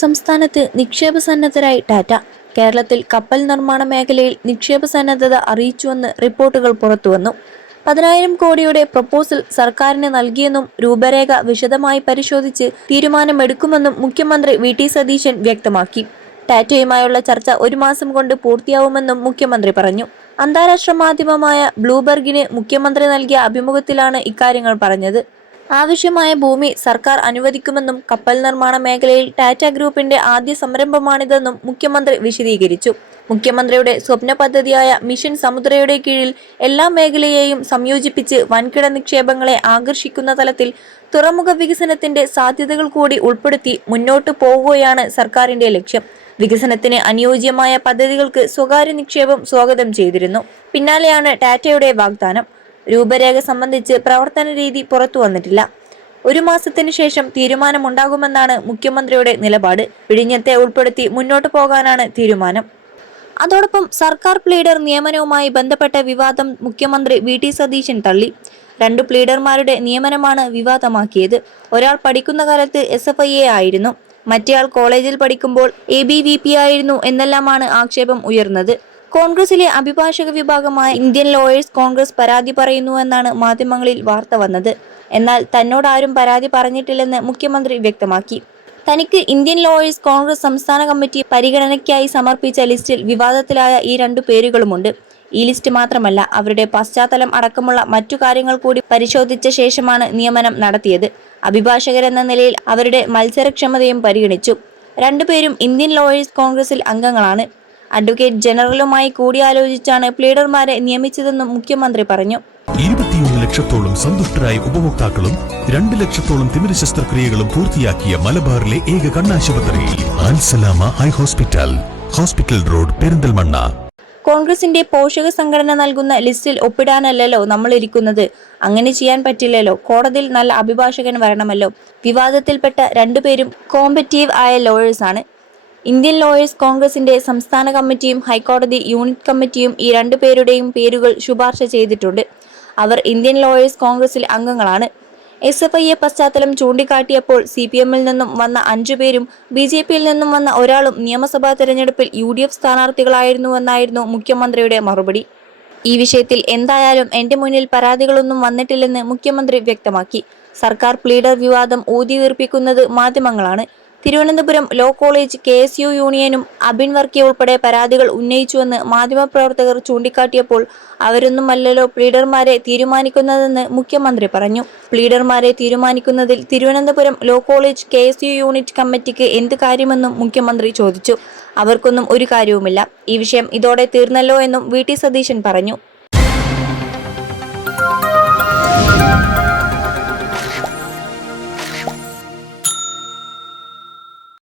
സംസ്ഥാനത്ത് നിക്ഷേപ സന്നദ്ധരായി ടാറ്റ. കേരളത്തിൽ കപ്പൽ നിർമ്മാണ മേഖലയിൽ നിക്ഷേപ സന്നദ്ധത അറിയിച്ചുവെന്ന് റിപ്പോർട്ടുകൾ പുറത്തുവന്നു. 10,000 കോടിയുടെ പ്രപ്പോസൽ സർക്കാരിന് നൽകിയെന്നും രൂപരേഖ വിശദമായി പരിശോധിച്ച് തീരുമാനമെടുക്കുമെന്നും മുഖ്യമന്ത്രി വി.ടി. സതീശൻ വ്യക്തമാക്കി. ടാറ്റയുമായുള്ള ചർച്ച 1 മാസം കൊണ്ട് പൂർത്തിയാവുമെന്നും മുഖ്യമന്ത്രി പറഞ്ഞു. അന്താരാഷ്ട്ര മാധ്യമമായ ബ്ലൂംബർഗിന് മുഖ്യമന്ത്രി നൽകിയ അഭിമുഖത്തിലാണ് ഇക്കാര്യങ്ങൾ പറഞ്ഞത്. ആവശ്യമായ ഭൂമി സർക്കാർ അനുവദിക്കുമെന്നും കപ്പൽ നിർമ്മാണ മേഖലയിൽ ടാറ്റ ഗ്രൂപ്പിന്റെ ആദ്യ സംരംഭമാണിതെന്നും മുഖ്യമന്ത്രി വിശദീകരിച്ചു. മുഖ്യമന്ത്രിയുടെ സ്വപ്ന പദ്ധതിയായ മിഷൻ സമുദ്രയുടെ കീഴിൽ എല്ലാ മേഖലയെയും സംയോജിപ്പിച്ച് വൻകിട നിക്ഷേപങ്ങളെ ആകർഷിക്കുന്ന തലത്തിൽ തുറമുഖ വികസനത്തിന്റെ സാധ്യതകൾ കൂടി ഉൾപ്പെടുത്തി മുന്നോട്ടു പോകുകയാണ് സർക്കാരിന്റെ ലക്ഷ്യം. വികസനത്തിന് അനുയോജ്യമായ പദ്ധതികൾക്ക് സ്വകാര്യ നിക്ഷേപം സ്വാഗതം ചെയ്തിരുന്നു. പിന്നാലെയാണ് ടാറ്റയുടെ വാഗ്ദാനം. രൂപരേഖ സംബന്ധിച്ച് പ്രവർത്തന രീതി പുറത്തു വന്നിട്ടില്ല. 1 മാസത്തിന് ശേഷം തീരുമാനമുണ്ടാകുമെന്നാണ് മുഖ്യമന്ത്രിയുടെ നിലപാട്. വിഴിഞ്ഞത്തെ ഉൾപ്പെടുത്തി മുന്നോട്ടു പോകാനാണ് തീരുമാനം. അതോടൊപ്പം സർക്കാർ പ്ലീഡർ നിയമനവുമായി ബന്ധപ്പെട്ട വിവാദം മുഖ്യമന്ത്രി വി.ടി. സതീശൻ തള്ളി. 2 പ്ലീഡർമാരുടെ നിയമനമാണ് വിവാദമാക്കിയത്. ഒരാൾ പഠിക്കുന്ന കാലത്ത് SFIA ആയിരുന്നു, മറ്റേയാൾ കോളേജിൽ പഠിക്കുമ്പോൾ ABVP ആയിരുന്നു എന്നെല്ലാമാണ് ആക്ഷേപം ഉയർന്നത്. കോൺഗ്രസിലെ അഭിഭാഷക വിഭാഗമായ ഇന്ത്യൻ ലോയേഴ്സ് കോൺഗ്രസ് പരാതി പറയുന്നുവെന്നാണ് മാധ്യമങ്ങളിൽ വാർത്ത വന്നത്. എന്നാൽ തന്നോടാരും പരാതി പറഞ്ഞിട്ടില്ലെന്ന് മുഖ്യമന്ത്രി വ്യക്തമാക്കി. തനിക്ക് ഇന്ത്യൻ ലോയേഴ്സ് കോൺഗ്രസ് സംസ്ഥാന കമ്മിറ്റി പരിഗണനയ്ക്കായി സമർപ്പിച്ച ലിസ്റ്റിൽ വിവാദത്തിലായ ഈ 2 പേരുകളുമുണ്ട്. ഈ ലിസ്റ്റ് മാത്രമല്ല, അവരുടെ പശ്ചാത്തലം അടക്കമുള്ള മറ്റു കാര്യങ്ങൾ കൂടി പരിശോധിച്ച ശേഷമാണ് നിയമനം നടത്തിയത്. അഭിഭാഷകരെന്ന നിലയിൽ അവരുടെ മത്സരക്ഷമതയും പരിഗണിച്ചു. 2 പേരും ഇന്ത്യൻ ലോയേഴ്സ് കോൺഗ്രസിൽ അംഗങ്ങളാണ്. അഡ്വക്കേറ്റ് ജനറലുമായി കൂടിയാലോചിച്ചാണ് പ്ലീഡർമാരെ നിയമിച്ചതെന്നും മുഖ്യമന്ത്രി പറഞ്ഞു. 21 ലക്ഷത്തോളം സന്തുഷ്ടരായ ഉപഭോക്താക്കളും 2 ലക്ഷത്തോളം തിമിര ശസ്ത്രക്രിയകളും പൂർത്തിയാക്കിയ മലബാറിലെ ഏക കണ്ണാശുപത്രി Alsalama eye hospital, hospital road, Perinthalmanna. കോൺഗ്രസിന്റെ പോഷക സംഘടന നൽകുന്ന ലിസ്റ്റിൽ ഒപ്പിടാനല്ലല്ലോ നമ്മൾ ഇരിക്കുന്നത്. അങ്ങനെ ചെയ്യാൻ പറ്റില്ലല്ലോ. കോടതിയിൽ നല്ല അഭിഭാഷകൻ വരണമല്ലോ. വിവാദത്തിൽപ്പെട്ട 2 പേരും കോമ്പറ്റീവ് ആയ ലോയേഴ്സാണ്. ഇന്ത്യൻ ലോയേഴ്സ് കോൺഗ്രസിന്റെ സംസ്ഥാന കമ്മിറ്റിയും ഹൈക്കോടതി യൂണിറ്റ് കമ്മിറ്റിയും ഈ 2 പേരുടെയും പേരുകൾ ശുപാർശ ചെയ്തിട്ടുണ്ട്. അവർ ഇന്ത്യൻ ലോയേഴ്സ് കോൺഗ്രസിൽ അംഗങ്ങളാണ്. SFIA പശ്ചാത്തലം ചൂണ്ടിക്കാട്ടിയപ്പോൾ CPM-ൽ നിന്നും വന്ന 5 പേരും BJP-യിൽ നിന്നും വന്ന ഒരാളും നിയമസഭാ തെരഞ്ഞെടുപ്പിൽ UDF സ്ഥാനാർത്ഥികളായിരുന്നുവെന്നായിരുന്നു മുഖ്യമന്ത്രിയുടെ മറുപടി. ഈ വിഷയത്തിൽ എന്തായാലും എന്റെ മുന്നിൽ പരാതികളൊന്നും വന്നിട്ടില്ലെന്ന് മുഖ്യമന്ത്രി വ്യക്തമാക്കി. സർക്കാർ പ്ലീഡർ വിവാദം ഊതിവീർപ്പിക്കുന്നത് മാധ്യമങ്ങളാണ്. തിരുവനന്തപുരം ലോ കോളേജ് KSU യൂണിയനും അബിൻ വർക്കി ഉൾപ്പെടെ പരാതികൾ ഉന്നയിച്ചുവെന്ന് മാധ്യമപ്രവർത്തകർ ചൂണ്ടിക്കാട്ടിയപ്പോൾ അവരൊന്നുമല്ലല്ലോ പ്ലീഡർമാരെ തീരുമാനിക്കുന്നതെന്ന് മുഖ്യമന്ത്രി പറഞ്ഞു. പ്ലീഡർമാരെ തീരുമാനിക്കുന്നതിൽ Thiruvananthapuram law college KSU unit കമ്മിറ്റിക്ക് എന്ത് കാര്യമെന്നും മുഖ്യമന്ത്രി ചോദിച്ചു. അവർക്കൊന്നും ഒരു കാര്യവുമില്ല. ഈ വിഷയം ഇതോടെ തീർന്നല്ലോ എന്നും വി.ടി. സതീശൻ പറഞ്ഞു.